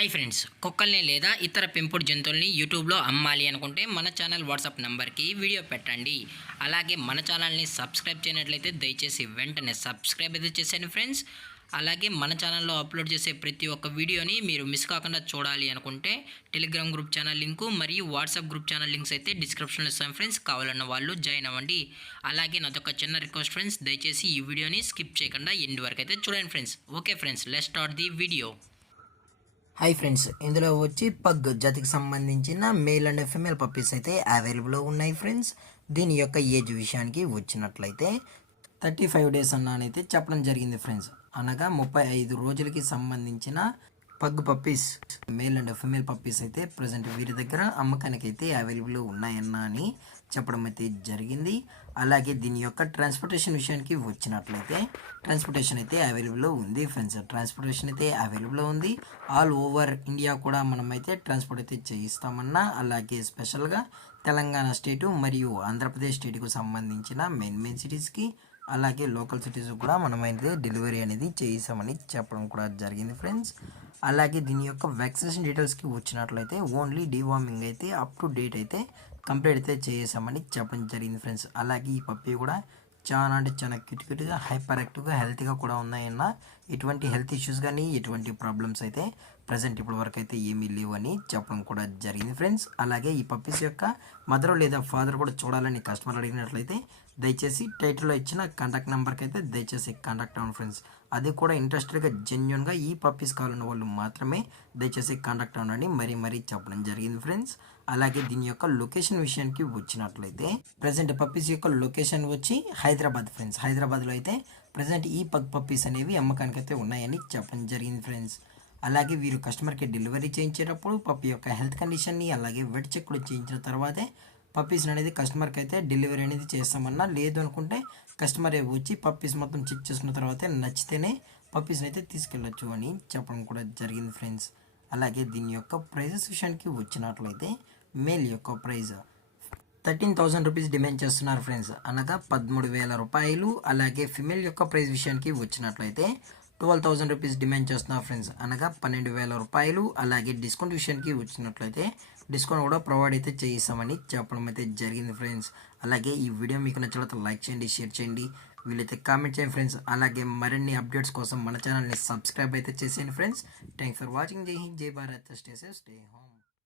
Hi friends, కుక్కల్ని లేదా ఇతర పెంపుడు జంతువుల్ని యూట్యూబ్లో అమ్మాలి అనుకుంటే మన ఛానల్ వాట్సాప్ నెంబర్కి వీడియో పెట్టండి. అలాగే మన ఛానల్ని సబ్స్క్రైబ్ చేయనట్లయితే దయచేసి వెంటనే సబ్స్క్రైబ్ అయితే చేసేయండి ఫ్రెండ్స్. అలాగే మన ఛానల్లో అప్లోడ్ చేసే ప్రతి ఒక్క వీడియోని మీరు మిస్ కాకుండా చూడాలి అనుకుంటే టెలిగ్రామ్ గ్రూప్ ఛానల్ లింకు మరియు వాట్సాప్ గ్రూప్ ఛానల్ లింక్స్ అయితే డిస్క్రిప్షన్లో ఇస్తాను ఫ్రెండ్స్. కావాలన్న వాళ్ళు జాయిన్ అవ్వండి. అలాగే నాదొక చిన్న రిక్వెస్ట్ ఫ్రెండ్స్, దయచేసి ఈ వీడియోని స్కిప్ చేయకుండా ఎండ్ వరకు అయితే చూడండి friends. Okay friends, let's start the video. Hi friends, ఇందులో వచ్చి పగ్ జాతికి సంబంధించిన మేల్ అండ్ ఫిమేల్ పప్పీస్ అయితే అవైలబుల్లో ఉన్నాయి ఫ్రెండ్స్. దీని యొక్క ఏజ్ విషయానికి వచ్చినట్లయితే 35 డేస్ అన్నానైతే చెప్పడం జరిగింది ఫ్రెండ్స్. అనగా 35 రోజులకి సంబంధించిన pug puppies, male and female puppies అయితే ప్రజెంట్ వీరి దగ్గర అమ్మకానికి అయితే అవైలబుల్లో ఉన్నాయన్నా అని చెప్పడం అయితే జరిగింది. అలాగే దీని యొక్క ట్రాన్స్పోర్టేషన్ విషయానికి వచ్చినట్లయితే ట్రాన్స్పోర్టేషన్ అయితే అవైలబుల్లో ఉంది ఫ్రెండ్స్. ట్రాన్స్పోర్టేషన్ అయితే అవైలబుల్లో ఉంది. ఆల్ ఓవర్ ఇండియా కూడా మనమైతే ట్రాన్స్పోర్ట్ అయితే చేయిస్తామన్నా. అలాగే స్పెషల్గా తెలంగాణ స్టేటు మరియు ఆంధ్రప్రదేశ్ స్టేట్కు సంబంధించిన మెయిన్ సిటీస్కి అలాగే లోకల్ సిటీస్ కూడా మనమైతే డెలివరీ అనేది చేయిస్తామని చెప్పడం కూడా జరిగింది ఫ్రెండ్స్. అలాగే దీని యొక్క వ్యాక్సినేషన్ డీటెయిల్స్కి వచ్చినట్లయితే ఓన్లీ డీవార్మింగ్ అయితే అప్ టు డేట్ అయితే కంప్లీట్ అయితే చేసామని చెప్పడం జరిగింది ఫ్రెండ్స్. అలాగే ఈ పప్పీ కూడా చాలా అంటే చాలా క్యూట్గా హైపర్ యాక్టివ్గా హెల్తీగా కూడా ఉన్నాయన్న. ఎటువంటి హెల్త్ ఇష్యూస్ కానీ ఎటువంటి ప్రాబ్లమ్స్ అయితే ప్రజెంట్ ఇప్పటి వరకు అయితే ఏమీ లేవు అని చెప్పడం కూడా జరిగింది ఫ్రెండ్స్. అలాగే ఈ పప్పీస్ యొక్క మదర్ లేదా ఫాదర్ కూడా చూడాలని కస్టమర్ అడిగినట్లయితే దయచేసి టైటిల్లో ఇచ్చిన కాంటాక్ట్ నెంబర్కి అయితే దయచేసి కాంటాక్ట్ అవ్వండి ఫ్రెండ్స్. అది కూడా ఇంట్రెస్టెడ్గా జెన్యున్గా ఈ పప్పీస్ కావాలన్న వాళ్ళు మాత్రమే దయచేసి కాంటాక్ట్ అవ్వండి మరీ చెప్పడం జరిగింది ఫ్రెండ్స్. అలాగే దీని యొక్క లొకేషన్ విషయానికి వచ్చినట్లయితే ప్రజెంట్ పప్పీస్ యొక్క లొకేషన్ వచ్చి హైదరాబాద్ ఫ్రెండ్స్. హైదరాబాద్లో అయితే ప్రజెంట్ ఈ పప్పీస్ అనేవి అమ్మకానికి అయితే ఉన్నాయని చెప్పడం జరిగింది ఫ్రెండ్స్. అలాగే వీరు కస్టమర్కి డెలివరీ చేయించేటప్పుడు పప్పీ యొక్క హెల్త్ కండిషన్ని అలాగే వెట్ చెక్లు చేయించిన తర్వాతే పప్పీస్ అనేది కస్టమర్కి అయితే డెలివరీ అనేది చేస్తామన్నా. లేదు అనుకుంటే కస్టమర్ వచ్చి పప్పీస్ మొత్తం చెక్ చేసుకున్న తర్వాతే నచ్చితేనే పప్పీస్ని అయితే తీసుకెళ్ళొచ్చు అని చెప్పడం కూడా జరిగింది ఫ్రెండ్స్. అలాగే దీని యొక్క ప్రైజెస్ విషయానికి వచ్చినట్లయితే మేల్ యొక్క ప్రైజ్ 13,000 రూపీస్ డిమాండ్ చేస్తున్నారు ఫ్రెండ్స్, అనగా 13,000 రూపాయలు. అలాగే ఫిమేల్ యొక్క ప్రైస్ విషయానికి వచ్చినట్లయితే 12,000 రూపీస్ డిమాండ్ చేస్తున్నారు ఫ్రెండ్స్, అనగా 12,000 రూపాయలు. అలాగే డిస్కౌంట్ విషయానికి వచ్చినట్లయితే డిస్కౌంట్ కూడా ప్రొవైడ్ అయితే చేయిస్తామని చెప్పడం అయితే జరిగింది ఫ్రెండ్స్. అలాగే ఈ వీడియో మీకు నచ్చినట్లయితే లైక్ చేయండి, షేర్ చేయండి, వీలైతే కామెంట్ చేయండి ఫ్రెండ్స్. అలాగే మరిన్ని అప్డేట్స్ కోసం మన ఛానల్ని సబ్స్క్రైబ్ అయితే చేసేయండి ఫ్రెండ్స్. Thanks for watching. జై హింద్, జై Bharat, stay safe, stay home.